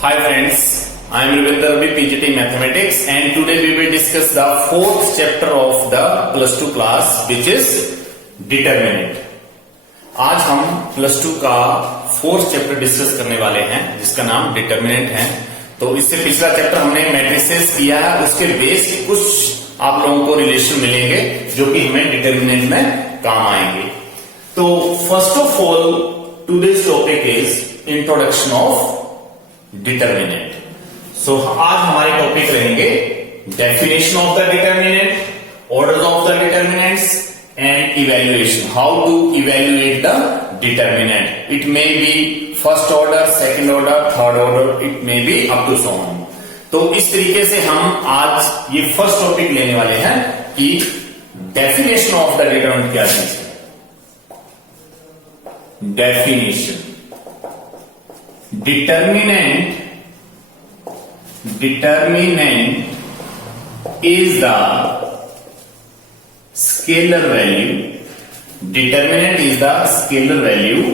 Hi friends, I am Ravinder Ravi, PGT Mathematics, and today we will discuss the fourth chapter of the plus 2 class which is determinant. आज हम plus 2 का fourth chapter discuss करने वाले हैं जिसका नाम determinant है। तो इससे पिछला चैप्टर हमने मैट्रिसेस किया है, उसके बेस कुछ आप लोगों को रिलेशन मिलेंगे जो कि हमें डिटर्मिनेंट में काम आएंगे। तो first of all today's topic is introduction of determinant. So आज हमारे टॉपिक रहेंगे definition of the determinant, order of the determinants and evaluation, how to evaluate the determinant. It may be first order, second order, third order, it may be up to so on. तो इस तरीके से हम आज ये first topic लेने वाले हैं कि डेफिनेशन ऑफ द डिटर्मिनेंट क्या चीज है। Definition determinant is the scalar value. Determinant is the scalar value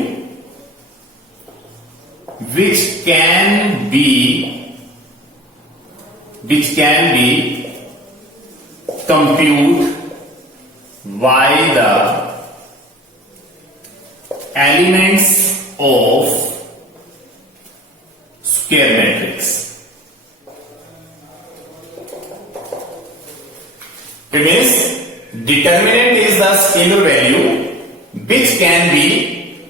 which can be computed by the elements of square matrix. It means determinant is the scalar value which can be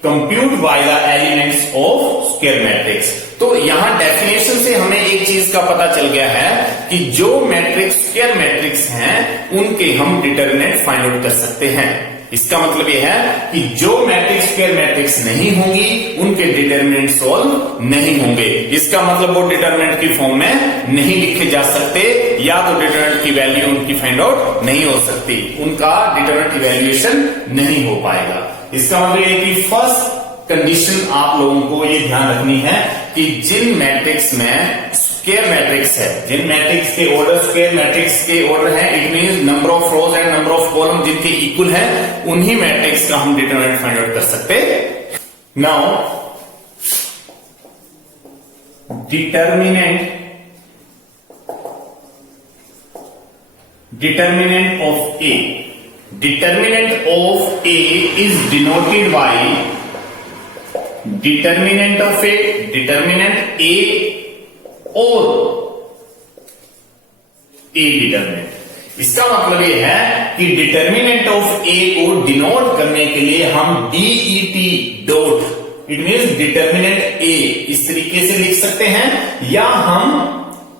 computed by the elements of square matrix. तो यहां definition से हमें एक चीज का पता चल गया है कि जो मैट्रिक्स स्क्वायर मैट्रिक्स हैं उनके हम डिटर्मिनेंट फाइंड आउट कर सकते हैं। इसका मतलब यह है कि जो मैट्रिक्स स्क्वायर मैट्रिक्स नहीं होंगी उनके डिटर्मिनेंट सॉल्व नहीं होंगे। इसका मतलब वो डिटर्मिनेंट की फॉर्म में नहीं लिखे जा सकते, या तो डिटर्मिनेंट की वैल्यू उनकी फाइंड आउट नहीं हो सकती, उनका डिटर्मिनेंट इवैल्यूएशन नहीं हो पाएगा। इसका मतलब यह कि फर्स्ट कंडीशन आप लोगों को ये ध्यान रखनी है कि जिन मैट्रिक्स में स्क्वायर मैट्रिक्स है, जिन मैट्रिक्स के ऑर्डर स्क्वायर मैट्रिक्स के ऑर्डर है, it means number of rose and number of column जिनके इक्वल है, उन्हीं मैट्रिक्स का हम डिटरमिनेंट फाइंड आउट कर सकते। Now determinant of A, determinant of A is denoted by determinant of A, determinant A और ए डिटर्मिनेंट। इसका मतलब यह है कि डिटर्मिनेंट ऑफ ए को डिनोट करने के लिए हम DET dot, it means determinant A इस तरीके से लिख सकते हैं, या हम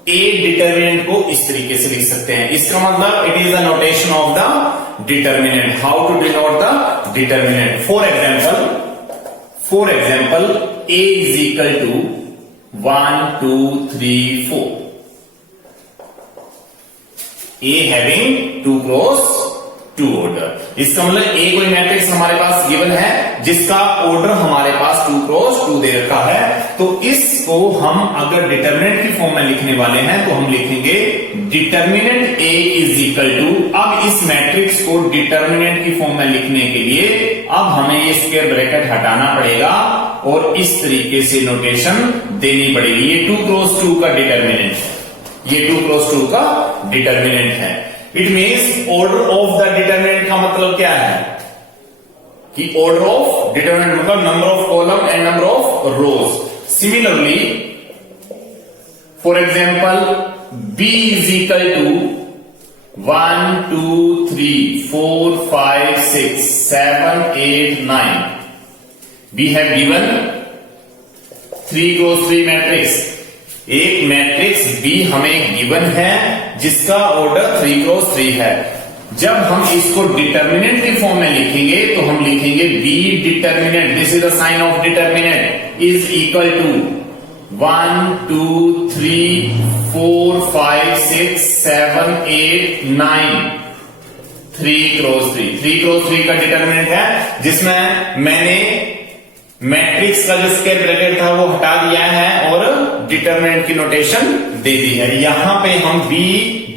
ए डिटर्मिनेंट को इस तरीके से लिख सकते हैं। इसका मतलब it is the notation of the determinant, how to denote the determinant. For example A is equal to 1, 2, 3, 4. A having 2 cross 2 order. इसका मतलब A कोई मैट्रिक्स हमारे पास गिवन है जिसका ऑर्डर हमारे पास 2 क्रॉस 2 दे रखा है। तो इसको हम अगर डिटर्मिनेंट की फॉर्म में लिखने वाले हैं तो हम लिखेंगे determinant A is equal to, अब इस मैट्रिक्स को डिटर्मिनेंट की फॉर्म में लिखने के लिए अब हमें ये स्क्वायर ब्रैकेट हटाना पड़ेगा और इस तरीके से नोटेशन देनी पड़ेगी। ये 2 क्रॉस 2 का डिटर्मिनेंट है, ये 2 क्रॉस 2 का डिटर्मिनेंट है। It means order of the determinant का मतलब क्या है कि ऑर्डर ऑफ डिटर्मिनेंट मतलब number of column and number of rows. Similarly for example B is equal to 1, 2, 3, 4, 5, 6, 7, 8, 9. We have given 3 cross 3 matrix. एक मैट्रिक्स B हमें given है जिसका ऑर्डर 3 cross 3 है। जब हम इसको डिटर्मिनेंट की फॉर्म में लिखेंगे तो हम लिखेंगे B determinant, this is the sign of determinant, is equal to 1, 2, 3, 4, 5, 6, 7, 8, 9, 3 cross 3। 3 cross 3 का डिटर्मिनेंट है जिसमें मैंने मैट्रिक्स का जो स्क्वायर ब्रैकेट था वो हटा दिया है और डिटर्मिनेंट की नोटेशन दे दी है। यहां पे हम बी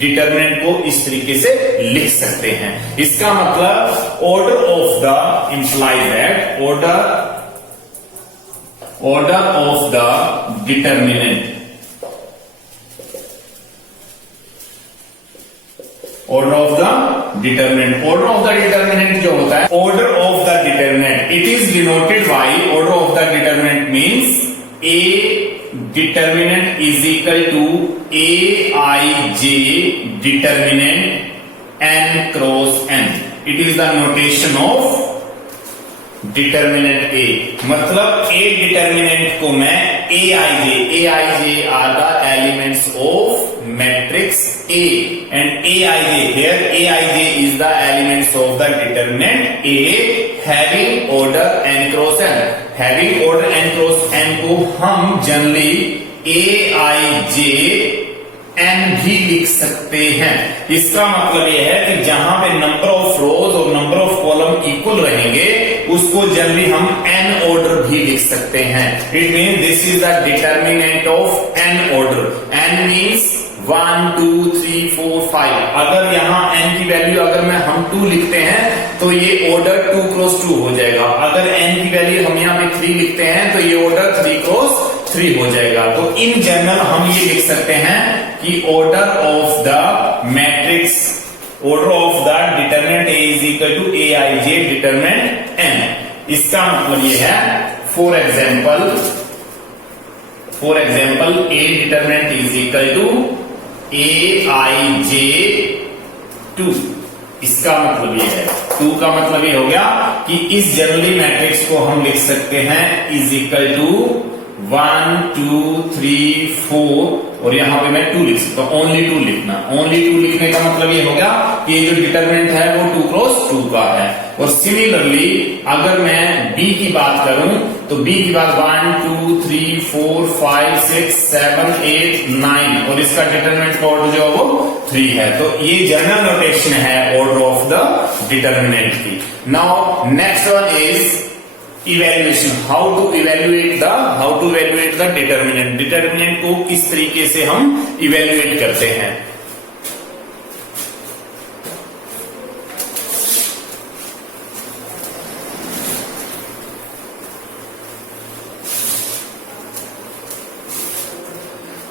डिटर्मिनेंट को इस तरीके से लिख सकते हैं। इसका मतलब order of the implies that order of the determinant order of the determinant. Order of the determinant जो होता है, order of the determinant, it is denoted by order of the determinant means A determinant is equal to A I J determinant N cross N. It is the notation of determinant A. मतलब A determinant को मैं A I J are the elements of matrix A and A I J, here A I J is the elements of the determinant A having order N cross N. Having order N cross N को हम generally A I J N भी लिख सकते हैं। इसका मतलब यह है कि जहां पे नंबर ऑफ रोज और नंबर ऑफ कॉलम इक्वल रहेंगे उसको जनरली हम एन ऑर्डर भी लिख सकते हैं। It mean this is the determinant of N order. N means 1 2 3 4 5। अगर यहाँ n की वैल्यू अगर हम 2 लिखते हैं तो ये ऑर्डर 2 क्रॉस 2 हो जाएगा। अगर n की वैल्यू हम यहाँ पे 3 लिखते हैं तो ये ऑर्डर 3 क्रॉस 3 हो जाएगा। तो इन जनरल हम ये लिख सकते हैं कि order of the matrix, order of the determinant A is equal to A I J determinant N. इसका मतलब ये है for example A determinant is equal to A I J 2। इसका मतलब ये है, 2 का मतलब ये हो गया कि इस जनरली मैट्रिक्स को हम लिख सकते हैं इज इक्वल टू 1 2 3 4 और यहां पे मैं 2 लिख सकता हूं। ओनली 2 लिखना, ओनली 2 लिखने का मतलब ये हो गया कि ये जो डिटरमिनेंट है वो 2 क्रॉस 2 का है। और सिमिलरली अगर मैं b की बात करूं तो b की बात 1 2 3 4 5 6 7 8 9 और इसका डिटरमिनेंट का ऑर्डर जो है वो 3 है। तो ये जनरल नोटेशन है ऑर्डर ऑफ द डिटरमिनेंट की। Now next one is evaluation. How to evaluate the determinant. Determinant को किस तरीके से हम इवेल्युएट करते हैं।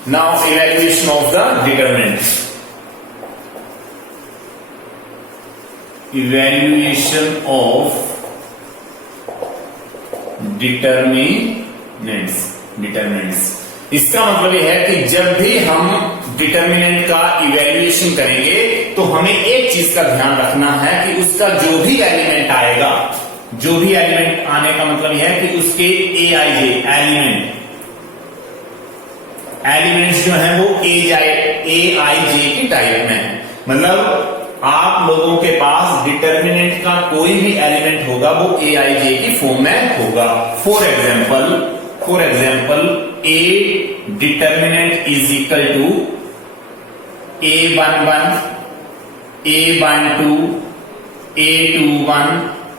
Now evaluation of the determinant. Evaluation of determinants. इसका मतलब यह है कि जब भी हम डिटर्मिनेंट का इवेल्युएशन करेंगे तो हमें एक चीज का ध्यान रखना है कि उसका जो भी एलिमेंट आएगा, जो भी एलिमेंट आने का मतलब यह है कि उसके ए आई जे एलिमेंट्स जो है वो ए आई जे की टाइप में है। मतलब आप लोगों के पास डिटर्मिनेंट का कोई भी एलिमेंट होगा वो ए आई जे की फॉर्म में होगा। For example A determinant is equal to A11 A12 A21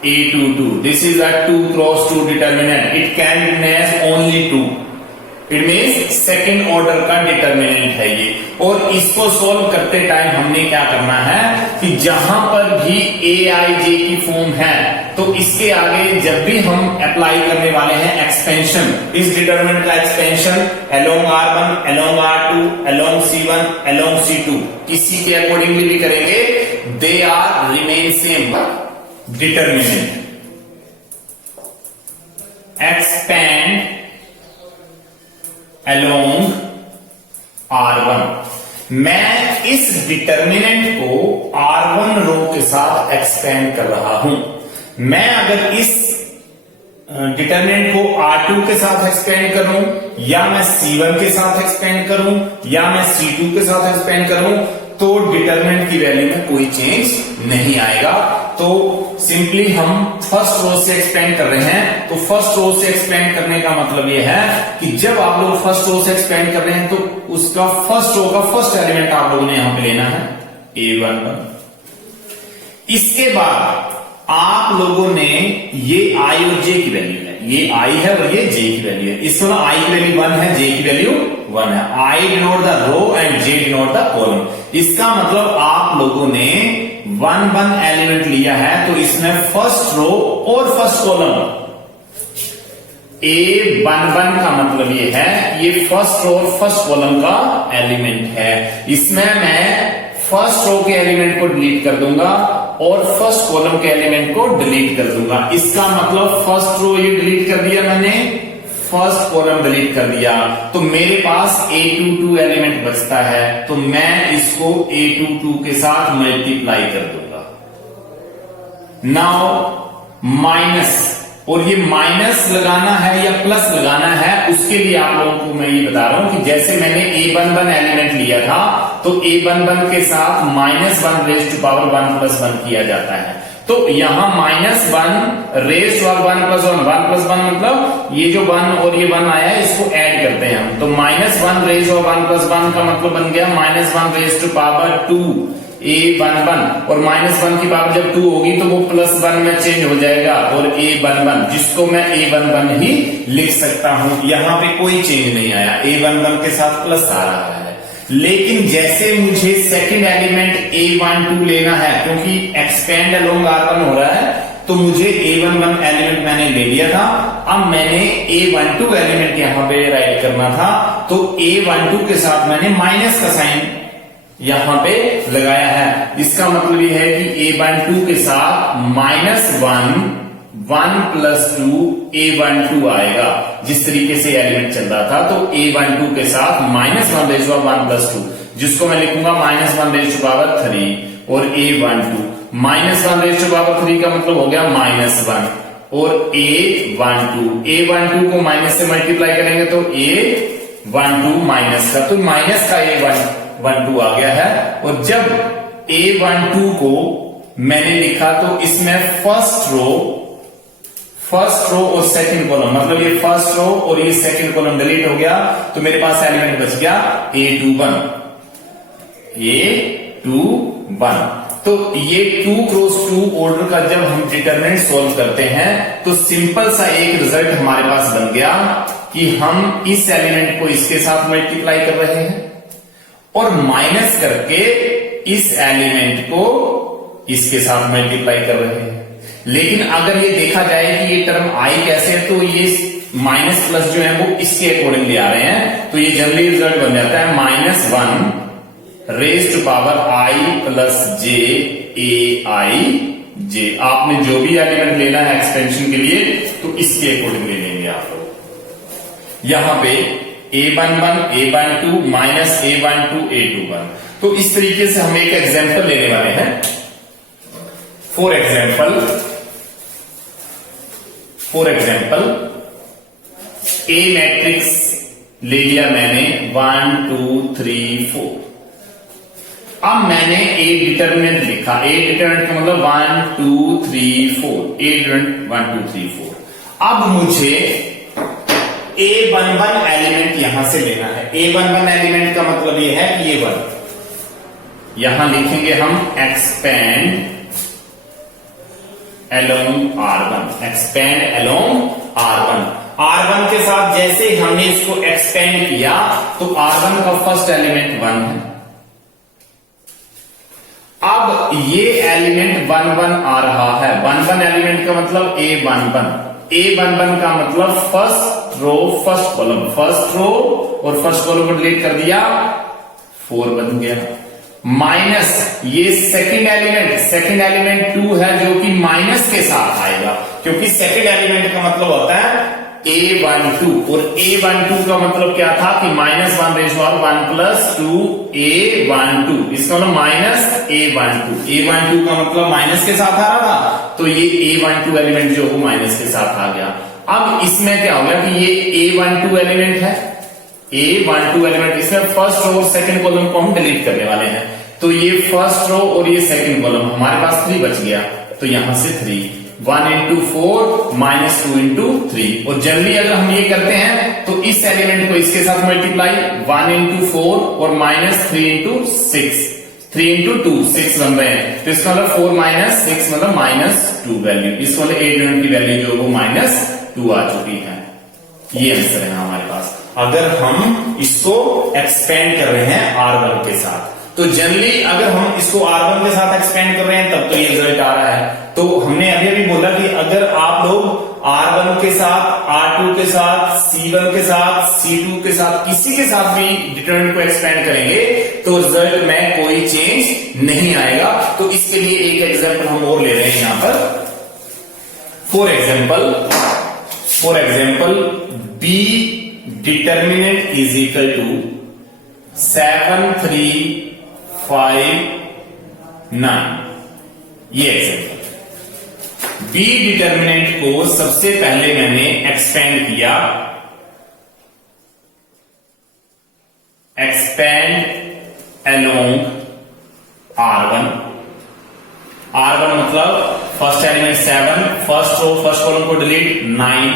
A22। This is a 2 cross 2 determinant. It can be as only 2। It means second order का डिटर्मिनेंट है ये। और इसको सोल्व करते टाइम हमने क्या करना है कि जहां पर भी ए आई जे की फॉर्म है तो इसके आगे जब भी हम अप्लाई करने वाले हैं एक्सपेंशन, इस डिटर्मिनेंट का expansion along R1 along R2 along C1 along C2 इसी के अकॉर्डिंगली भी करेंगे। They are remain same. Determinant expand along R1। मैं इस डिटर्मिनेंट को R1 रो के साथ एक्सपेंड कर रहा हूं। मैं अगर इस डिटर्मिनेंट को R2 के साथ एक्सपेंड करूं या मैं C1 के साथ एक्सपेंड करूं या मैं C2 के साथ एक्सपेंड करूं तो डिटर्मिनेंट की वैल्यू में कोई चेंज नहीं आएगा। तो सिंपली हम फर्स्ट रो से एक्सपेंड कर रहे हैं। तो फर्स्ट रो से एक्सपेंड करने का मतलब यह है कि जब आप लोग फर्स्ट रो से एक्सपेंड कर रहे हैं तो उसका फर्स्ट रो का फर्स्ट एलिमेंट आप लोगों ने यहां पे लेना है A11। इसके बाद आप लोगों ने ये आई और जे की वैल्यू है, ये आई है और ये जे की वैल्यू है। इसमें आई की वैल्यू 1 है, जे की वैल्यू 1 है। I denote the row and J denote the column. इसका मतलब आप लोगों ने 1 एलिमेंट लिया है तो इसमें फर्स्ट रो और फर्स्ट कॉलम A11 का मतलब ये है ये फर्स्ट रो और फर्स्ट कॉलम का एलिमेंट है। इसमें मैं फर्स्ट रो के एलिमेंट को डिलीट कर दूंगा और फर्स्ट कॉलम के एलिमेंट को डिलीट कर दूंगा। इसका मतलब फर्स्ट रो ये डिलीट कर दिया मैंने, फर्स्ट कॉलम डिलीट कर दिया, तो मेरे पास A22 एलिमेंट बचता है, तो मैं इसको A22 के साथ मल्टीप्लाई कर दूंगा। नाउ माइनस, और ये माइनस लगाना है या प्लस लगाना है, उसके लिए आप लोगों को मैं ये बता रहा हूं कि जैसे मैंने A11 एलिमेंट लिया था, तो A11 के साथ -1 रेज़ टू पावर 1 + 1 किया जाता है। तो यहां -1 रेज़ टू पावर 1 + 1, 1 + 1 मतलब ये जो 1 और ये 1 आया है, इसको ऐड करते हैं हम, तो -1 रेज़ टू पावर 1 + 1 का मतलब बन गया -1 रेज़ टू पावर 2 A11, और -1 की पावर जब 2 होगी तो वो +1 में चेंज हो जाएगा, और A11 जिसको मैं A11 ही लिख सकता हूं, यहां पे कोई चेंज नहीं आया, A11 के साथ प्लस आ रहा है। लेकिन जैसे मुझे सेकंड एलिमेंट A12 लेना है, क्योंकि एक्सपेंड अलोंग R1 हो रहा है, तो मुझे A11 एलिमेंट मैंने ले लिया था, अब मैंने A12 एलिमेंट यहां पे राइट करना था, तो A12 के साथ मैंने माइनस का साइन यहां पे लगाया है। इसका मतलब ये है कि A12 के साथ -1 + 2 A12 आएगा, जिस तरीके से एलिमेंट चल रहा था, तो A12 के साथ -1 रेज़ टू पावर 1 + 2, जिसको मैं लिखूंगा -1 रेज़ टू पावर 3, और A12 -1 रेज़ टू पावर 3 का मतलब हो गया -1, और A12 को माइनस से मल्टीप्लाई करेंगे तो A12 माइनस का, तो माइनस का A12 आ गया है। और जब A12 को मैंने लिखा तो इसमें फर्स्ट रो और सेकंड कॉलम, मतलब ये फर्स्ट रो और ये सेकंड कॉलम डिलीट हो गया, तो मेरे पास एलिमेंट बच गया A21। तो ये 2 × 2 ऑर्डर का जब हम डिटरमिनेंट सॉल्व करते हैं, तो सिंपल सा एक रिजल्ट हमारे पास बन गया कि हम इस एलिमेंट को इसके साथ मल्टीप्लाई कर रहे हैं और माइनस करके इस एलिमेंट को इसके साथ मल्टीप्लाई कर रहे हैं। लेकिन अगर ये देखा जाए कि ये टर्म आई कैसे है, तो ये माइनस प्लस जो है वो इसके अकॉर्डिंगली आ रहे हैं, तो ये जनरली रिजल्ट बन जाता है -1 raise to power I + j aij। आपने जो भी एलिमेंट लेना है एक्सपेंशन के लिए, तो इसके अकॉर्डिंगली लेंगे आप लोग। यहां पे A11 A12 -A12 A21। तो इस तरीके से हम एक एग्जांपल लेने वाले हैं। फॉर एग्जांपल A मैट्रिक्स ले लिया मैंने 1 2 3 4। अब मैंने A डिटरमिनेंट लिखा, A डिटरमिनेंट का मतलब 1 2 3 4, A डिटरमिनेंट 1 2 3 4। अब मुझे A11 एलिमेंट यहां से लेना है। A11 एलिमेंट का मतलब ये है कि ये 1, यहां लिखेंगे हम एक्सपेंड अलोंग R1, R1 के साथ जैसे हमने इसको एक्सपेंड किया, तो R1 का फर्स्ट एलिमेंट 1 है। अब ये एलिमेंट 1 1 आ रहा है, 1 1 एलिमेंट का मतलब A11 का मतलब first row first column, first row और फर्स्ट कॉलम को डिलीट कर दिया, 4 बन गया, माइनस ये सेकंड एलिमेंट 2 है जो कि माइनस के साथ आएगा, क्योंकि सेकंड एलिमेंट का मतलब होता है A12, और A12 का मतलब क्या था कि -1 रेज़ टू पावर 1 + 2 A12, इसका मतलब A12 का मतलब माइनस के साथ आ रहा था, तो ये A12 एलिमेंट जो वो माइनस के साथ आ गया। अब इसमें क्या हो गया कि ये A12 एलिमेंट है, A12 एलिमेंट, इसमें फर्स्ट रो और सेकंड कॉलम को हम डिलीट करने वाले हैं, तो ये फर्स्ट रो और ये सेकंड कॉलम हमारे पास 3 बच गया, तो यहां से 3 1 × 4 -2 × 3। और जनरली अगर हम ये करते हैं तो इस एलिमेंट को इसके साथ मल्टीप्लाई 1 × 4 और -3 × 6, 3 × 2 6 बन रहे हैं, तो इसका मतलब 4 - 6 मतलब -2 वैल्यू, इस वाले एलिमेंट की वैल्यू जो वो -2 आ चुकी है। ये आंसर है हमारे पास, अगर हम इसको एक्सपेंड कर रहे हैं R1 के साथ। तो जनरली अगर हम इसको R1 के साथ एक्सपेंड कर रहे हैं तब तो ये रिजल्ट आ रहा है। तो हमने अभी अभी बोला कि अगर आप लोग R1 के साथ, R2 के साथ, C1 के साथ, C2 के साथ, किसी के साथ भी डिटरमिनेंट को एक्सपेंड करेंगे तो रिजल्ट में कोई चेंज नहीं आएगा। तो इसके लिए एक एग्जांपल हम और ले रहे हैं यहां पर। For example B determinant is equal to 7, 3, 5, 9। ये एग्जाम्पल B डिटर्मिनेंट को सबसे पहले मैंने एक्सपेंड किया, एक्सपेंड अलोंग R1 मतलब first element 7, first row first column को डिलीट 9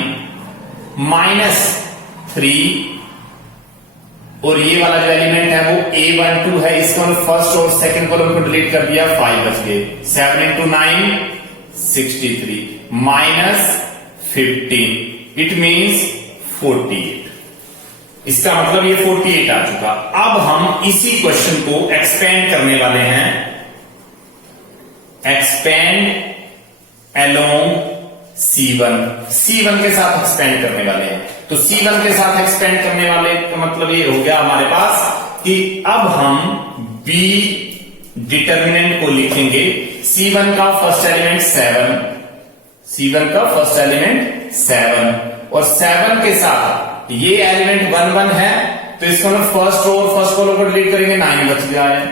माइनस 3 और ये वाला जो एलिमेंट है वो A12 है, इसको हमने फर्स्ट और सेकंड कॉलम को डिलीट कर दिया, 5 बच गए। 7 into 9 63 माइनस 15 इट मीन्स 48। इसका मतलब ये 48 आ चुका। अब हम इसी क्वेश्चन को एक्सपेंड करने वाले हैं, एक्सपेंड अलोंग C1 के साथ एक्सपेंड करने वाले हैं। तो C1 के साथ एक्सपेंड करने वाले का मतलब ये हो गया हमारे पास कि अब हम B डिटर्मिनेंट को लिखेंगे। C1 का फर्स्ट एलिमेंट 7 और 7 के साथ ये एलिमेंट 1 1 है, तो इसको हम फर्स्ट रो और फर्स्ट कॉलम को डिलीट करेंगे, 9 बच गया है।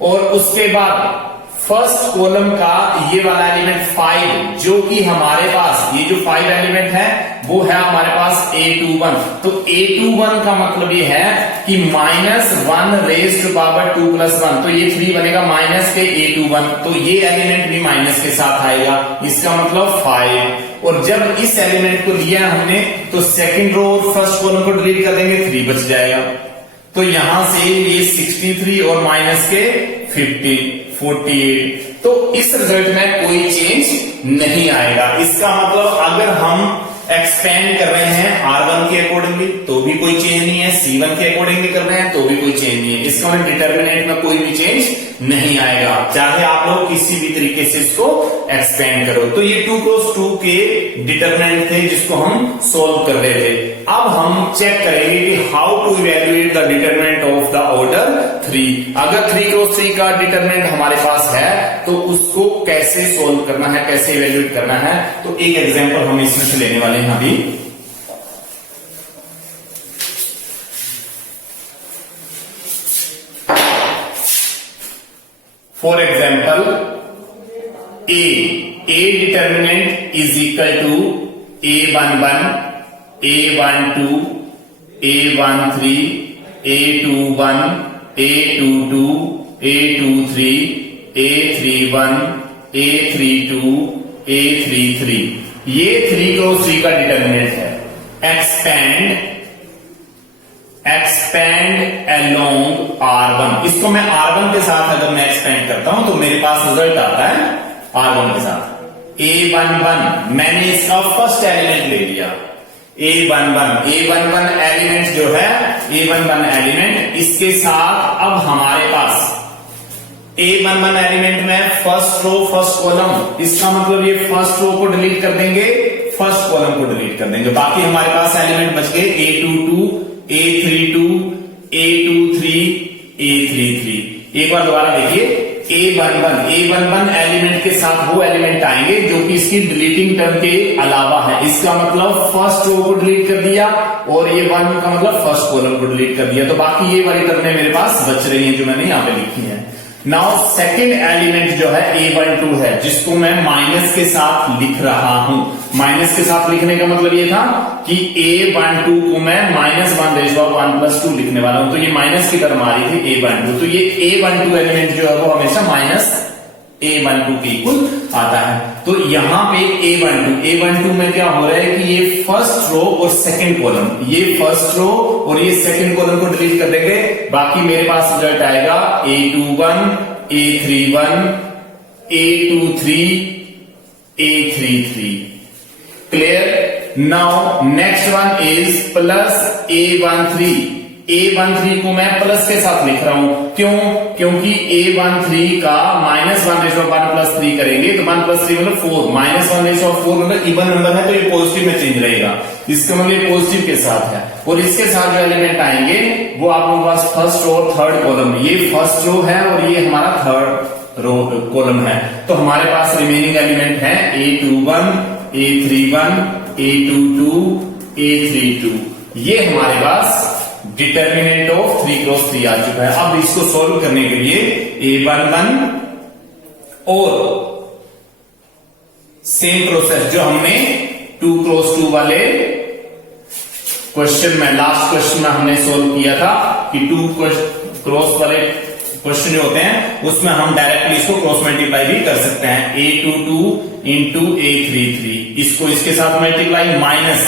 और उसके बाद फर्स्ट कॉलम का ये वाला एलिमेंट 5, जो कि हमारे पास ये जो 5 एलिमेंट है वो है हमारे पास A21। तो A21 का मतलब ये है कि -1 रेज़ टू पावर 2 + 1, तो ये 3 बनेगा माइनस के A21, तो ये एलिमेंट भी माइनस के साथ आएगा, इसका मतलब 5। और जब इस एलिमेंट को लिया हमने तो सेकंड रो और फर्स्ट कॉलम को डिलीट कर देंगे, 3 बच जाएगा। तो यहां से ये 63 और माइनस के 48, तो इस रिजल्ट में कोई चेंज नहीं आएगा। इसका मतलब अगर हम एक्सपेंड कर रहे हैं R1 के अकॉर्डिंगली तो भी कोई चेंज नहीं है, C1 के अकॉर्डिंगली कर रहे हैं तो भी कोई चेंज नहीं है। इसका मतलब डिटर्मिनेंट में कोई भी चेंज नहीं आएगा, चाहे आप लोग किसी भी तरीके से इसको एक्सपेंड करो। तो ये 2 × 2 के डिटर्मिनेंट थे जिसको हम सोल्व कर रहे थे। अब हम चेक करेंगे कि how to evaluate the determinant of the order 3। अगर 3 × 3 का डिटर्मिनेंट हमारे पास है तो उसको कैसे सोल्व करना है, कैसे इवेल्युएट करना है, तो एक एग्जांपल हम इसमें से लेने वाले हैं अभी। For example A determinant is equal to A11, A12, A13, A21, A22, A23, A31, A32, A33। ये 3 × 3 का डिटर्मिनेंट है। एक्सपेंड अलोंग R1, इसको मैं R1 के साथ अगर मैं एक्सपेंड करता हूं तो मेरे पास रिजल्ट आता है R1 के साथ। A11 मैंने इसका फर्स्ट एलिमेंट ले लिया, A11 एलिमेंट जो है, A11 एलिमेंट, इसके साथ अब हमारे पास A11 एलिमेंट में फर्स्ट रो फर्स्ट कॉलम, इसका मतलब ये फर्स्ट रो को डिलीट कर देंगे, फर्स्ट कॉलम को डिलीट कर देंगे, बाकी हमारे पास एलिमेंट बच गए A22, A32, A23, A33। एक बार दोबारा देखिए, A11 एलिमेंट के साथ वो एलिमेंट आएंगे जो कि इसकी डिलीटिंग टर्म के अलावा है। इसका मतलब फर्स्ट रो को डिलीट कर दिया और ये 1 का मतलब फर्स्ट कॉलम को डिलीट कर दिया, तो बाकी ये वाली टर्में मेरे पास बच रही हैं जो मैंने यहां पे लिखी है। नाउ सेकेंड एलिमेंट जो है A12 है, जिसको मैं माइनस के साथ लिख रहा हूं। माइनस के साथ लिखने का मतलब ये था कि A12 को मैं -1 रेज़ टू 1 + 2 लिखने वाला हूं, तो ये माइनस की टर्म आ रही थी A12, तो ये A12 एलिमेंट जो है वो हमेशा -A12 के इक्वल आता है। तो यहां पे A12 में क्या हो रहा है कि ये फर्स्ट रो और सेकंड कॉलम, ये फर्स्ट रो और ये सेकंड कॉलम को डिलीट कर देंगे, बाकी मेरे पास रिजल्ट आएगा A21, A31, A23, A33। Clear? Now next one is plus A13, A13 को मैं प्लस के साथ लिख रहा हूं, क्यों? क्योंकि A13 का -1/1 प्लस 3 करेंगे तो 1 + 3 मतलब 4, -1/4 मतलब इवन नंबर है तो ये पॉजिटिव में चेंज रहेगा, इसका मतलब ये पॉजिटिव के साथ है। और इसके साथ जो एलिमेंट आएंगे वो आप लोगों के पास फर्स्ट और थर्ड कॉलम, ये फर्स्ट रो है और ये हमारा थर्ड रो कॉलम है। तो हमारे पास रिमेनिंग एलिमेंट है A21, A31, A22, A32। ये हमारे पास डिटर्मिनेंट ऑफ 3 क्रॉस 3 आ चुका है। अब इसको सॉल्व करने के लिए A11 और सेम प्रोसेस जो हमने 2 क्रॉस 2 वाले क्वेश्चन में, लास्ट क्वेश्चन में हमने सॉल्व किया था कि 2 क्रॉस वाले क्वेश्चन जो होते हैं उसमें हम डायरेक्टली इसको क्रॉस मल्टीप्लाई भी कर सकते हैं। A22 इंटू A33, इसको इसके साथ मल्टीप्लाई, माइनस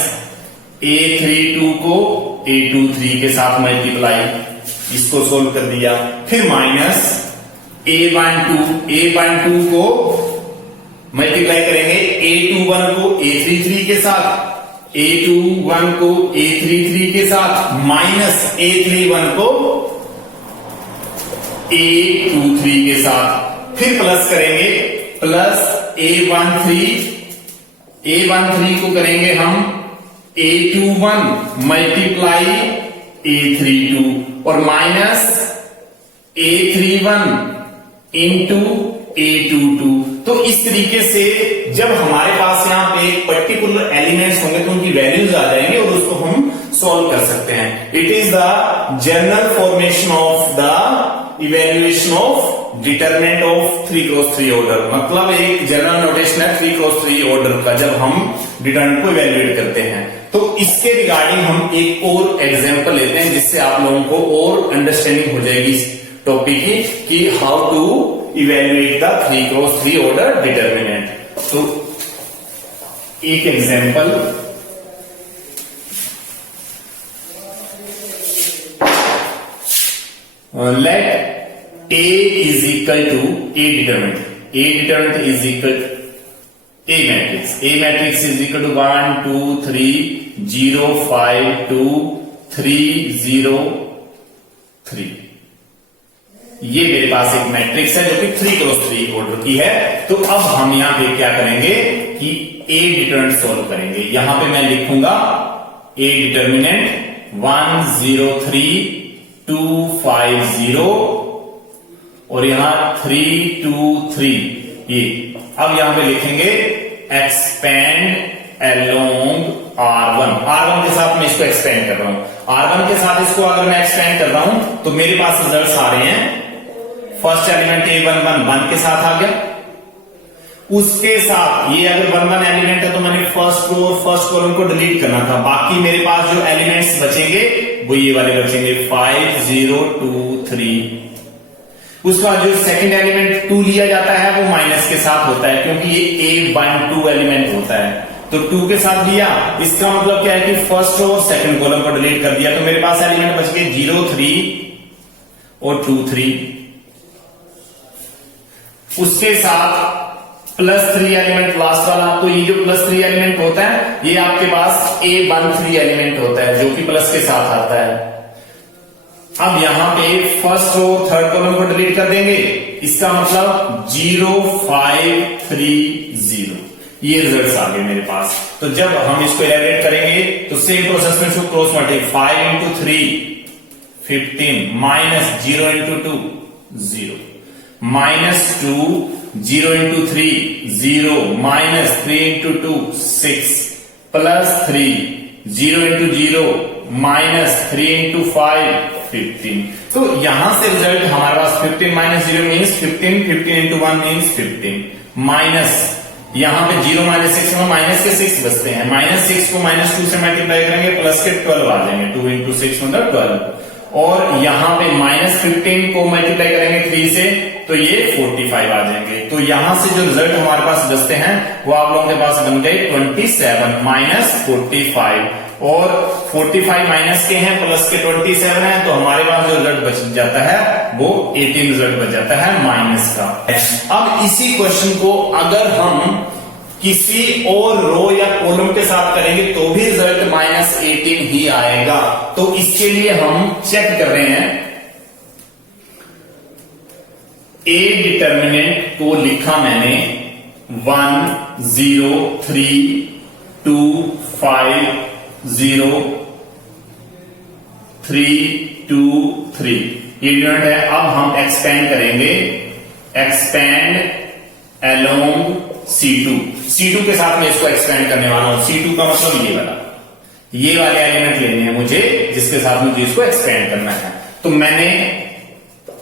A32 को A23 के साथ मल्टीप्लाई, इसको सोल्व कर दिया। फिर माइनस A12 को मल्टीप्लाई करेंगे A21 को A33 के साथ, A21 को A33 के साथ, माइनस A31 को A23 के साथ। फिर प्लस करेंगे, प्लस A13 को करेंगे हम A21 मल्टीप्लाई A32 और माइनस A31 इंटू A22। तो इस तरीके से जब हमारे पास यहां पे पर्टिकुलर एलिमेंट्स होंगे तो उनकी वैल्यूज आ जाएंगे और उसको हम सॉल्व कर सकते हैं। It is the general formation of the evaluation of determinant of 3 cross 3 order, मतलब एक जनरल नोटेशन है 3 क्रॉस 3 ऑर्डर का जब हम डिटरमिनेंट को इवेल्युएट करते हैं। तो इसके रिगार्डिंग हम एक और एग्जांपल लेते हैं जिससे आप लोगों को और अंडरस्टैंडिंग हो जाएगी इस टॉपिक की कि how to evaluate the 3 cross 3 order determinant. तो एक example, let A is equal to A determinant. A determinant is equal A matrix. A matrix is equal to 1, 2, 3, 0, 5, 2, 3, 0, 3. ये मेरे पास एक मैट्रिक्स है जो कि 3 क्रॉस 3 ऑर्डर की है। तो अब हम यहां पे क्या करेंगे कि A डिटरमिनेंट सॉल्व करेंगे। यहां पे मैं लिखूंगा A डिटरमिनेंट 1, 0, 3, 2, 5, 0 और यहां 3, 2, 3 ये। अब यहां पे लिखेंगे एक्सपेंड अलोंग R1 के साथ मैं इसको एक्सपेंड कर रहा हूं। R1 के साथ इसको अगर मैं एक्सपेंड कर रहा हूं तो मेरे पास रिजल्ट्स आ रहे हैं। फर्स्ट एलिमेंट A11 1 के साथ आ गया, उसके साथ ये अगर 1 1 एलिमेंट है तो मैंने फर्स्ट रो और फर्स्ट कॉलम को डिलीट करना था। बाकी मेरे पास जो एलिमेंट्स बचेंगे वो ये वाले बचेंगे 5, 0, 2, 3। उसके बाद जो सेकंड एलिमेंट 2 लिया जाता है वो माइनस के साथ होता है क्योंकि ये A12 एलिमेंट होता है, तो 2 के साथ लिया। इसका मतलब क्या है कि फर्स्ट रो और सेकंड कॉलम को डिलीट कर दिया तो मेरे पास एलिमेंट बच गए 0, 3 और 2, 3। उसके साथ +3 एलिमेंट लास्ट वाला, तो ये जो +3 एलिमेंट होता है ये आपके पास A13 एलिमेंट होता है जो कि प्लस के साथ आता है। अब यहां पे फर्स्ट रो थर्ड कॉलम को डिलीट कर देंगे, इसका मतलब 0, 5, 3, 0 ये रिजल्ट्स आ गए मेरे पास। तो जब हम इसको इलैबोरेट करेंगे तो सेम प्रोसेस में इसको cross multiply 5 into 3 15 minus 0 into 2 0 minus 2 0 into 3 0 minus 3 into 2 6 plus 3 0 into 0 minus 3 into 5 15। तो यहां से रिजल्ट हमारे पास 15 minus 0 means 15, 15 into 1 means 15 minus यहां पे 0 माइनस 6 में माइनस के 6 बचते हैं, -6 को -2 से मल्टीप्लाई करेंगे प्लस के 12 आ जाएंगे, 2 इंटू 6 मतलब 12। और यहां पे -15 को मल्टीप्लाई करेंगे 3 से तो ये 45 आ जाएंगे। तो यहां से जो रिजल्ट हमारे पास बचते हैं वो आप लोगों के पास बन गए 27 माइनस 45 और 45 माइनस के हैं प्लस के 27 है तो हमारे पास जो रिजल्ट बच जाता है वो 18 रिजल्ट बच जाता है माइनस का। अब इसी क्वेश्चन को अगर हम किसी और रो या कॉलम के साथ करेंगे तो भी रिजल्ट -18 ही आएगा। तो इसके लिए हम चेक कर रहे हैं, ए डिटर्मिनेंट को लिखा मैंने 1 0 3 2 5 0 3 2 3 ये डिटर्मिनेंट है। अब हम एक्सपेंड करेंगे, एक्सपेंड अलोंग C2 के साथ में इसको एक्सपेंड करने वाला हूं। C2 का मतलब ये वाले एलिमेंट लेने हैं मुझे, जिसके साथ मुझे इसको एक्सपेंड करना है। तो मैंने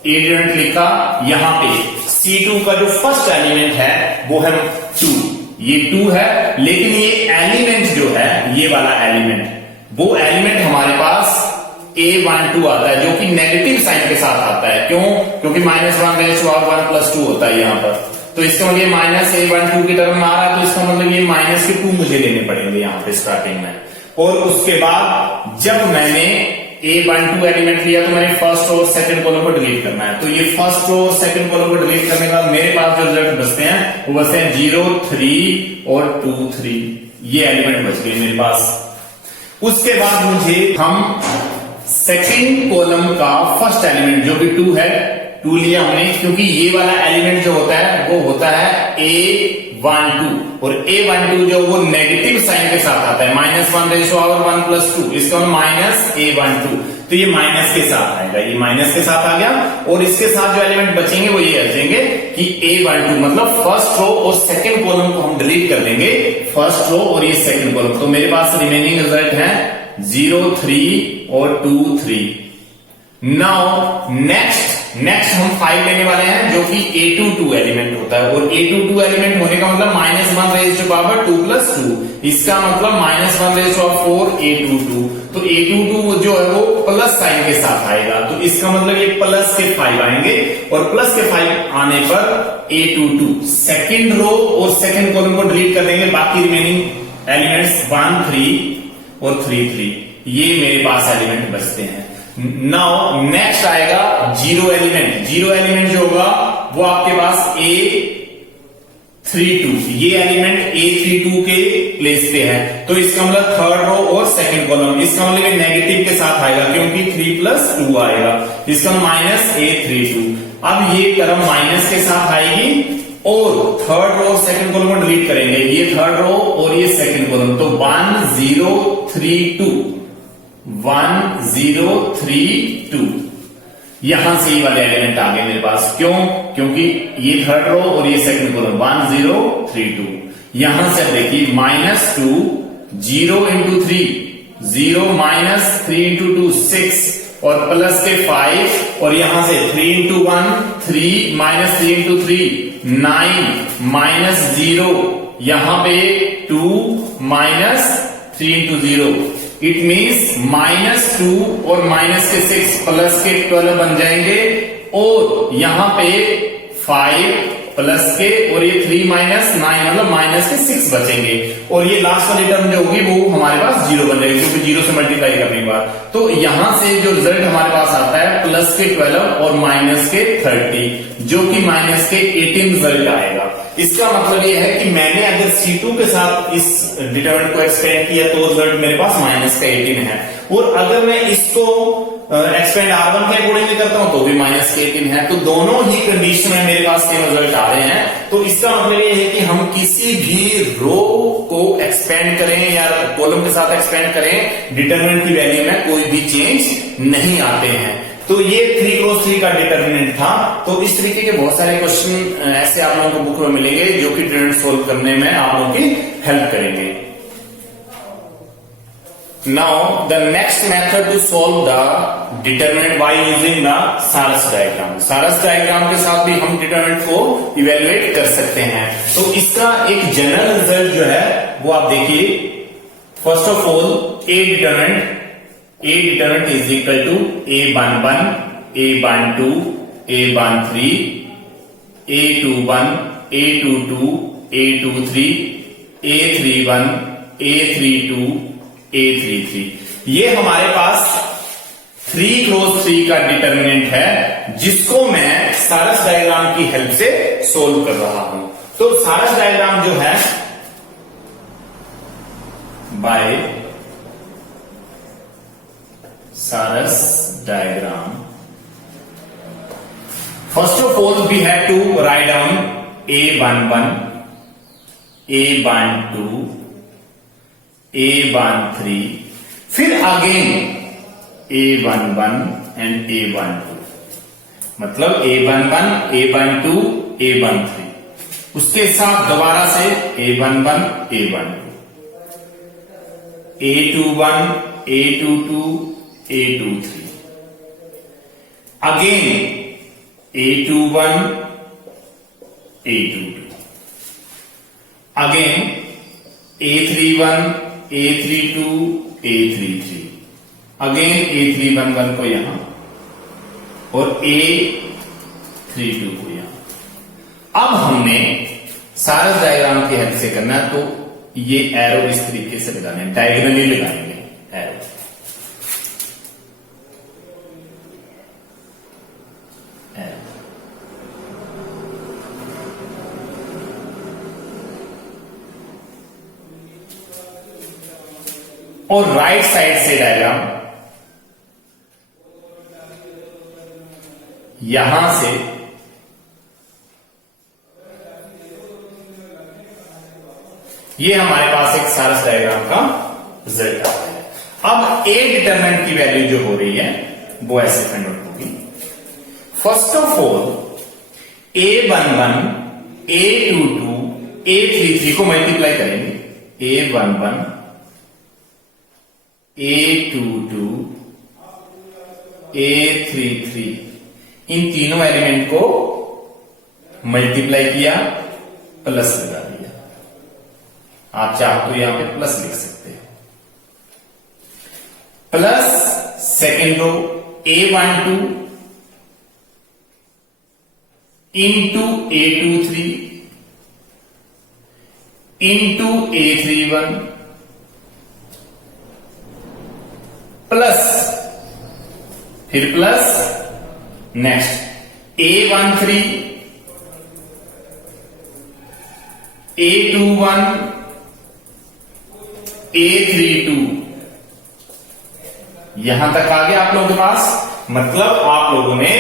एलिमेंट लिखा, यहां पे C2 का जो फर्स्ट एलिमेंट है वो है 2, ये 2 है, लेकिन ये एलिमेंट जो है, ये वाला एलिमेंट, वो एलिमेंट हमारे पास A12 आता है, जो कि नेगेटिव साइन के साथ आता है। क्यों? क्योंकि -1 होता है यहां पर। तो इसका मतलब -A12 की टर्म में आ रहा है, तो इसका मतलब ये -2 मुझे लेने पड़ेंगे यहां पे स्टार्टिंग में। और उसके बाद जब मैंने A12 एलिमेंट लिया तो मैंने फर्स्ट और सेकंड कॉलम को डिलीट करना है। तो ये फर्स्ट और सेकंड कॉलम को डिलीट करने के बाद मेरे पास जो रिजल्ट बचते हैं वो बचते हैं 0 3 और 2 3, ये एलिमेंट बच गए मेरे पास। उसके बाद मुझे हम सेकंड कॉलम का फर्स्ट एलिमेंट जो कि 2 है, 2 लिया हमने, क्योंकि ये वाला एलिमेंट जो होता है वो होता है A12, और A12 जो वो नेगेटिव साइन के साथ आता है, -1 इसका -A12, तो ये माइनस के साथ आएगा, ये माइनस के साथ आ गया। और इसके साथ जो एलिमेंट बचेंगे वो ये बचेंगे कि A12 मतलब फर्स्ट रो और सेकंड कॉलम को हम डिलीट कर देंगे, फर्स्ट रो और ये सेकंड कॉलम। तो मेरे पास रिमेनिंग रिजल्ट है 0 3 और 2 3। नाउ नेक्स्ट हम 5 लेने वाले हैं, जो कि A22 एलिमेंट होता है, और A22 एलिमेंट होने का मतलब -1 2, इसका मतलब -1 A22। तो A22 जो है वो प्लस साइन के साथ आएगा, तो इसका मतलब ये प्लस के 5 आएंगे, और प्लस के 5 आने पर A22 सेकंड रो और सेकंड कॉलम को डिलीट कर देंगे, बाकी रिमेनिंग एलिमेंट्स 1 3 और 3 3, ये मेरे पास एलिमेंट बचते हैं। नाउ नेक्स्ट आएगा 0 एलिमेंट। 0 एलिमेंट जो होगा वो आपके पास A32, ये एलिमेंट A32 के प्लेस पे है, तो इसका मतलब थर्ड रो और सेकंड कॉलम, इसका मतलब ये नेगेटिव के साथ आएगा क्योंकि 3 + 2 आएगा, इसका -A32। अब ये टर्म माइनस के साथ आएगी और थर्ड रो और सेकंड कॉलम को डिलीट करेंगे, ये थर्ड रो और ये सेकंड कॉलम, तो 1 0 3 2 1 0 3 2, यहां से ये वाले एलिमेंट आ गए मेरे पास। क्यों? क्योंकि ये थर्ड रो और ये सेकंड कॉलम 1 0 3 2। यहां से देखिए -2 0 × 3 0 -3 × 2 6 और प्लस के 5, और यहां से 3 × 1 3 -3 × 3 9 -0, यहां पे 2 -3 × 0, इट मीन्स -2 और -6 प्लस के 12 बन जाएंगे, और यहां पे 5 प्लस के और ये 3 -9 मतलब -6 बचेंगे, और ये लास्ट वाली टर्म जो होगी वो हमारे पास 0 बन जाएगी, क्योंकि 0 से मल्टीप्लाई करने के बाद। तो यहां से जो रिजल्ट हमारे पास आता है प्लस के 12 और माइनस के 30, जो कि -18 रिजल्ट आएगा। इसका मतलब ये है कि मैंने अगर C2 के साथ इस डिटरमिनेंट को एक्सपेंड किया तो रिजल्ट मेरे पास -18 है, और अगर मैं इसको एक्सपेंड R1 के अकॉर्डिंगली करता हूं तो भी -18 है। तो दोनों ही कंडीशन में मेरे पास सेम रिजल्ट आ रहे हैं। तो इसका मतलब ये है कि हम किसी भी रो को एक्सपेंड करें या कॉलम के साथ एक्सपेंड करें, डिटरमिनेंट की वैल्यू में कोई भी चेंज नहीं आते हैं। तो ये 3x3 का डिटरमिनेंट था। तो इस तरीके के बहुत सारे क्वेश्चन ऐसे आप लोगों को बुक में मिलेंगे जो कि डिटरमिनेंट सोल्व करने में आप लोगों की हेल्प करेंगे। Now the next method to solve the determinant by using the Saras diagram. Saras diagram के साथ भी हम determinant को इवेलुएट कर सकते हैं। तो इसका एक जनरल रिजल्ट जो है वो आप देखिए, first of all A determinant is equal to A11, A12, A13, A21, A22, A23, A31, A32, A33। ये हमारे पास 3x3 का डिटरमिनेंट है, जिसको मैं सारस डायग्राम की हेल्प से सोल्व कर रहा हूं। तो सारस डायग्राम जो है by Saras diagram. First of all, we have to write down A11, A12, A13, फिर again A11 and A12, मतलब A11, A12, A13, उसके साथ दोबारा से A11, A12, A21, A22, A23, again A21, A22, again A31, A32, A33, again A311 को यहां और A32 को यहां। अब हमने सारस डायग्राम की हेल्प से करना है, तो ये एरो इस तरीके से लगाने हैं, डायगोनली लगाएंगे एरो। और राइट साइड से डायग्राम यहां से ये हमारे पास एक सारस डायग्राम का रिजल्ट आता है। अब ए डिटरमिनेंट की वैल्यू जो हो रही है वो ऐसे फाइंड आउट होगी। First of all A11, A22, A33 को मल्टीप्लाई करेंगे। A11, A22, A33, इन तीनों एलिमेंट को मल्टीप्लाई किया, प्लस लगा दिया। आप चाहो तो यहां पे प्लस लिख सकते हैं। Plus second row A12 into A23 into A31 plus, फिर plus, next A13, A21, A32, यहां तक आ गया आप लोगों के पास। मतलब आप लोगों ने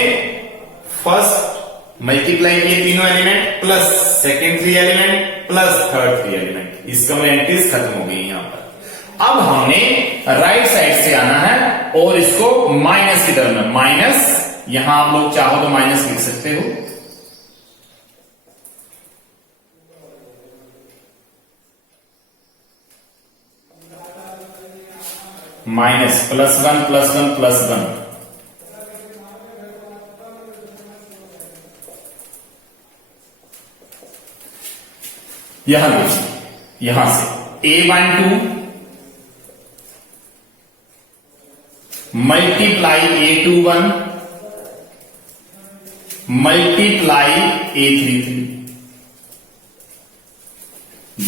फर्स्ट मल्टीप्लाई किए तीनों element, plus second 3 element, plus third 3 element, इसका एंट्रीज खत्म हो गई यहां पर। अब हमने राइट साइड से आना है और इसको माइनस की टर्म में, माइनस, यहां आप लोग चाहो तो माइनस लिख सकते हो। माइनस +1 +1 +1, यहां देखिए, यहां से A12 multiply A21 multiply A33,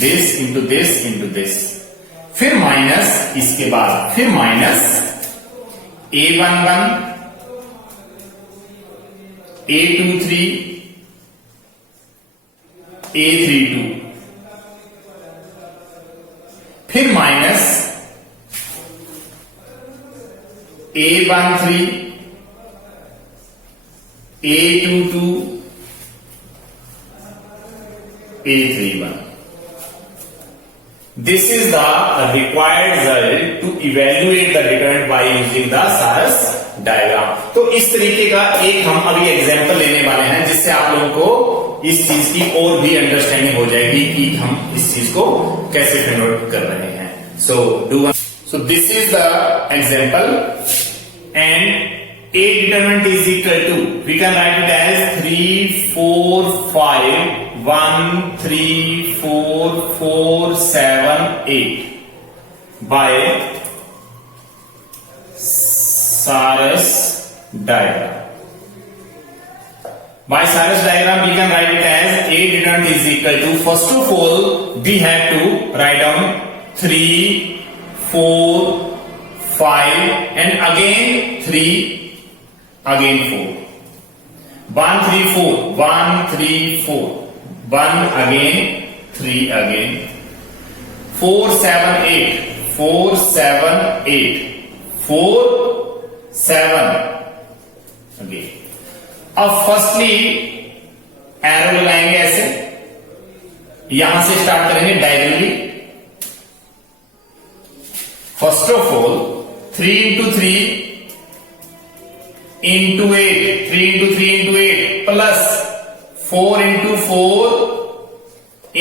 this into this into this, फिर माइनस, इसके बाद फिर माइनस A11 A23 A32, फिर minus A13 A22 A31. This is the required result to evaluate the determinant by using the Saras diagram. तो इस तरीके का एक हम अभी एग्जांपल लेने वाले हैं, जिससे आप लोगों को इस चीज की और भी अंडरस्टैंडिंग हो जाएगी कि हम इस चीज को कैसे फाइंड आउट कर रहे हैं। So this is the example, and A determinant is equal to, we can write it as 3, 4, 5, 1, 3, 4, 4, 7, 8 by Saras diagram. By Saras diagram, we can write it as A determinant is equal to, first of all, we have to write down 3, 4, 5, and again 3, again 4. 1, 3, 4, 1, 3, 4, 1 again, 3 again, 4, 7, 8, 4 7 8 4 7 again. अब firstly arrow लगाएंगे ऐसे, यहां से start करेंगे diagonally. First of all 3 into 3 into 8 3 into 3 into 8 plus 4 into 4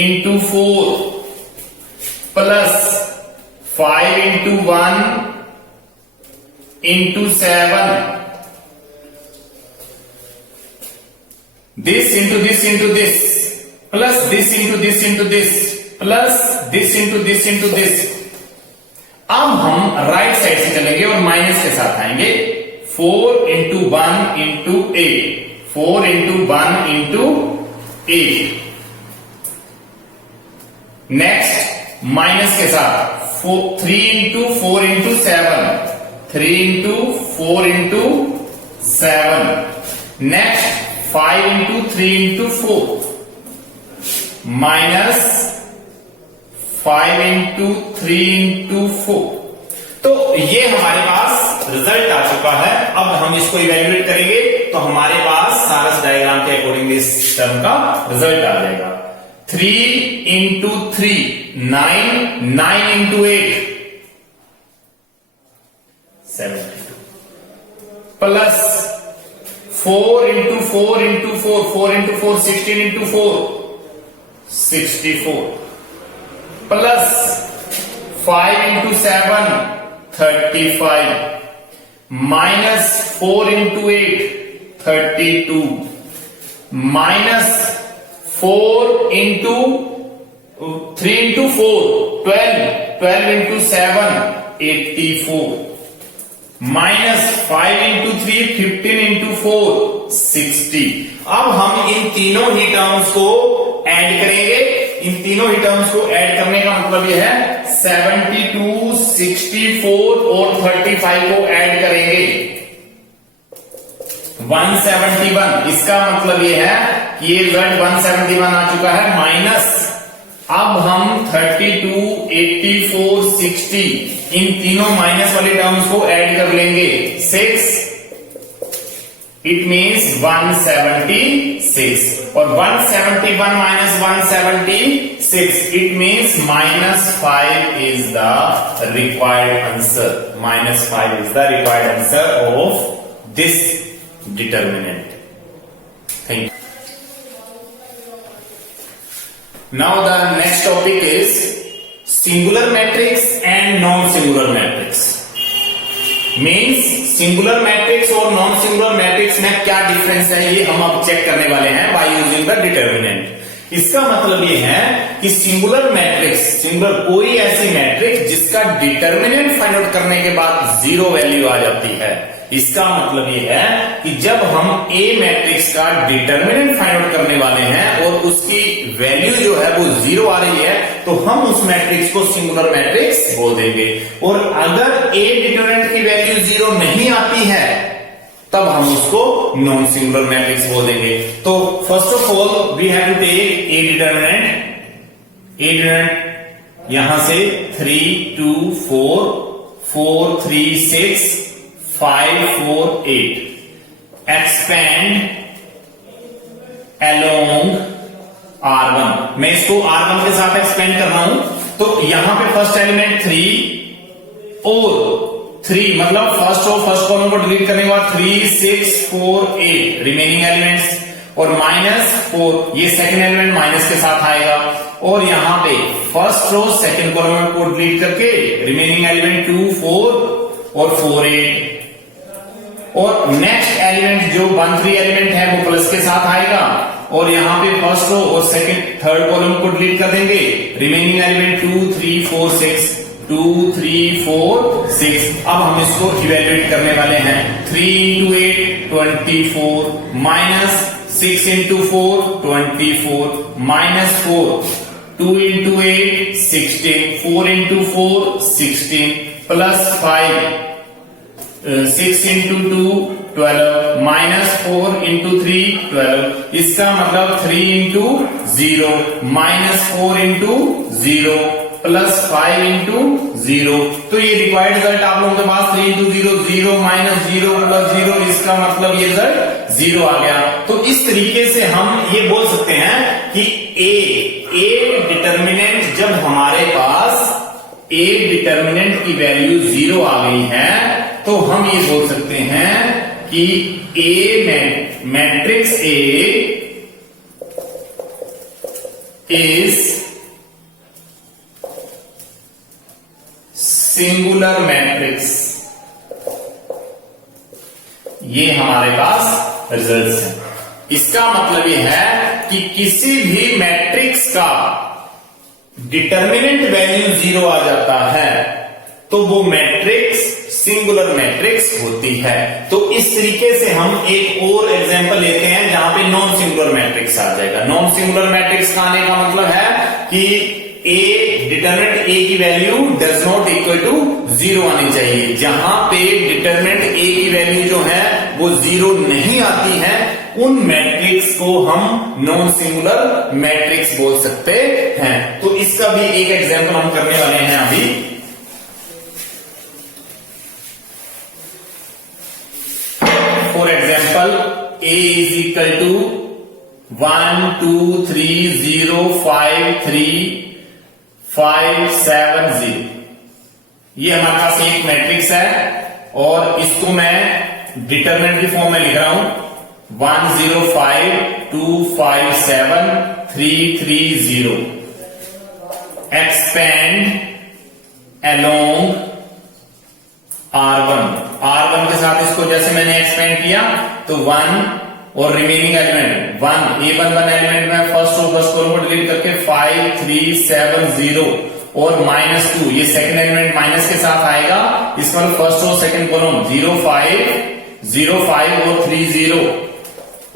into 4 plus 5 into 1 into 7 this into this into this plus this into this into this plus this into this into this। अब हम right side से चलेंगे और minus के साथ आएंगे। 4 into 1 into 8 4 into 1 into 8। Next minus के साथ 3 into 4 into 7 3 into 4 into 7। Next 5 into 3 into 4 minus 5 into 3 into 4। तो ये हमारे पास रिजल्ट आ चुका है। अब हम इसको इवेल्युएट करेंगे तो हमारे पास सारस डायग्राम के अकॉर्डिंग इस टर्म का रिजल्ट आ जाएगा। 3 into 3 9 9 into 8 72 plus 4 into 4 into 4 4 into 4 16 into 4 64 plus 5 into 7 35 minus 4 into 8 32 minus 4 into 3 into 4 12 12 into 7 84 minus 5 into 3 15 into 4 60। अब हम इन तीनों ही टर्म्स को ऐड करेंगे। इन तीनों ही टर्म्स को ऐड करने का मतलब यह है 72 64 और 35 को ऐड करेंगे 171। इसका मतलब यह है कि ये रिजल्ट 171 आ चुका है माइनस। अब हम 32 84 60 इन तीनों माइनस वाले टर्म्स को ऐड कर लेंगे 6 इट मीन्स 176 और 171 minus 176 it means -5 is the required answer. -5 is the required answer of this determinant. Thank you. Now the next topic is singular matrix and non singular matrix. Means singular matrix और non singular matrix में क्या difference है ये हम अब check करने वाले हैं बाय यूजिंग द डिटर्मिनेंट। इसका मतलब ये है कि सिंगुलर मैट्रिक्स सिंगुलर कोई ऐसी मैट्रिक्स जिसका डिटर्मिनेंट फाइंड आउट करने के बाद 0 वैल्यू आ जाती है। इसका मतलब ये है कि जब हम ए मैट्रिक्स का डिटर्मिनेंट फाइंड आउट करने वाले हैं और उसकी वैल्यू जो है वो 0 आ रही है तो हम उस मैट्रिक्स को सिंगुलर मैट्रिक्स बोल देंगे। और अगर ए डिटर्मिनेंट की वैल्यू 0 नहीं आती है तब हम उसको नॉन सिंगुलर मैट्रिक्स बोल देंगे। तो first of all we have to take a determinant. A determinant यहां से 3 2 4 4 3 6 5 4 8 एक्सपेंड अलोंग R1। मैं इसको R1 के साथ एक्सपेंड कर रहा हूं तो यहां पे फर्स्ट एलिमेंट 3 और 3 मतलब फर्स्ट कॉलम को डिलीट करने के बाद 3 6 4 8 रिमेनिंग एलिमेंट्स और -4 ये सेकंड एलिमेंट माइनस के साथ आएगा। और यहां पे फर्स्ट रो सेकंड कॉलम को डिलीट करके रिमेनिंग एलिमेंट 2 4 और 4 8 और नेक्स्ट एलिमेंट जो 1 3 एलिमेंट है वो प्लस के साथ आएगा। और यहां पे फर्स्ट रो और सेकंड थर्ड कॉलम को डिलीट कर देंगे रिमेनिंग एलिमेंट 2 3 4 6 2 3 4 6। अब हम इसको इवेल्युएट करने वाले हैं 3 into 8 24 minus 6 into 4 24 minus 4 2 into 8 16 4 into 4 16 plus 5 6 into 2 12 minus 4 into 3 12। इसका मतलब 3 into 0 minus 4 into 0 plus 5 into 0। तो ये रिक्वायर्ड रिजल्ट आप लोगों के पास 3 इंटू 0, 0 माइनस 0 प्लस 0, इसका मतलब ये रिजल्ट 0 आ गया। तो इस तरीके से हम ये बोल सकते हैं कि ए डिटर्मिनेंट, जब हमारे पास ए डिटर्मिनेंट की वैल्यू 0 आ गई है तो हम ये बोल सकते हैं कि A matrix A is singular matrix. ये हमारे पास रिजल्ट्स हैं। इसका मतलब यह है कि किसी भी मैट्रिक्स का डिटर्मिनेंट वैल्यू 0 आ जाता है तो वो मैट्रिक्स सिंगुलर मैट्रिक्स होती है। तो इस तरीके से हम एक और एग्जांपल लेते हैं जहां पे नॉन सिंगुलर मैट्रिक्स आ जाएगा। नॉन सिंगुलर मैट्रिक्स का आने का मतलब है कि ए डिटर्मिनेंट ए की value does not equal to 0 आनी चाहिए। जहां पे डिटर्मिनेंट ए की वैल्यू जो है वो 0 नहीं आती है उन मैट्रिक्स को हम नॉन सिंगुलर मैट्रिक्स बोल सकते हैं। तो इसका भी एक एग्जांपल हम करने वाले हैं अभी। For example a is equal to 1 2 3 0 5 3 5 7 0। ये हमारे पास एक मैट्रिक्स है और इसको मैं डिटरमिनेंट की फॉर्म में लिख रहा हूं 1 0 5 2 5 7 3 3 0। एक्सपेंड अलोंग R1 के साथ इसको जैसे मैंने एक्सपेंड किया तो 1 और रिमेनिंग एलिमेंट 1 एलिमेंट में फर्स्ट रो फर्स्ट कॉलम को डिलीट करके 5 3 7 0 और -2 ये सेकंड एलिमेंट माइनस के साथ आएगा। इसका मतलब फर्स्ट रो सेकंड कॉलम 0 5 और 3 0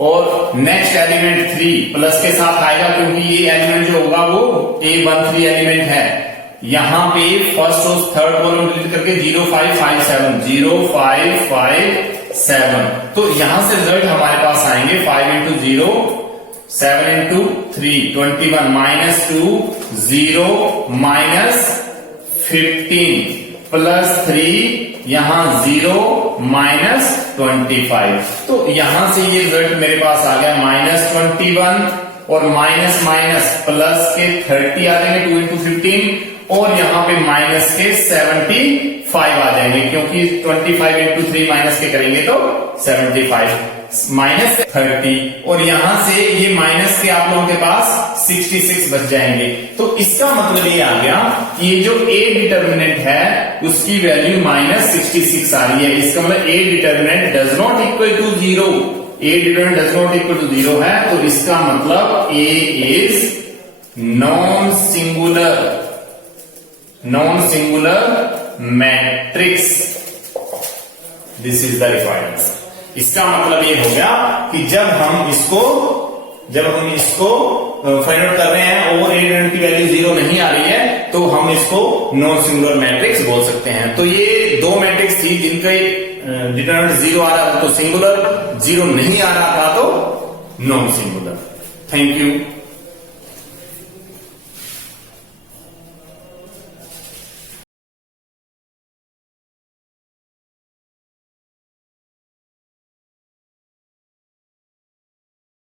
और नेक्स्ट एलिमेंट 3 प्लस के साथ आएगा क्योंकि ये एलिमेंट जो होगा वो A13 एलिमेंट है। यहां पे फर्स्ट और थर्ड कॉलम डिलीट करके 0 5 5 7 0 5 5 7। तो यहां से रिजल्ट हमारे पास आएंगे 5 इंटू 0 7 इंटू 3 21 -2 0 -15 प्लस 3 यहां 0 -25। तो यहां से ये रिजल्ट मेरे पास आ गया -21 और माइनस प्लस के 30 आ जाएंगे 2 इंटू 15 और यहां पे माइनस के 75 आ जाएंगे क्योंकि 25 इंटू 3 माइनस के करेंगे तो 75 -30 और यहां से ये माइनस के आप लोगों के पास 66 बच जाएंगे। तो इसका मतलब ये आ गया कि ये जो ए डिटर्मिनेंट है उसकी वैल्यू -66 आ रही है। इसका मतलब A determinant does not equal to 0। A determinant does not equal to 0 है तो इसका मतलब A is non singular matrix. This is the required answer. इसका मतलब ये हो गया कि जब हम इसको फाइंड आउट कर रहे हैं और ए डिटर्मिनेंट की वैल्यू 0 नहीं आ रही है तो हम इसको नॉन सिंगुलर मैट्रिक्स बोल सकते हैं। तो ये दो मैट्रिक्स थी जिनके डिटर्मिनेंट 0 आ रहा था तो सिंगुलर, 0 नहीं आ रहा था तो नॉन सिंगुलर। Thank you.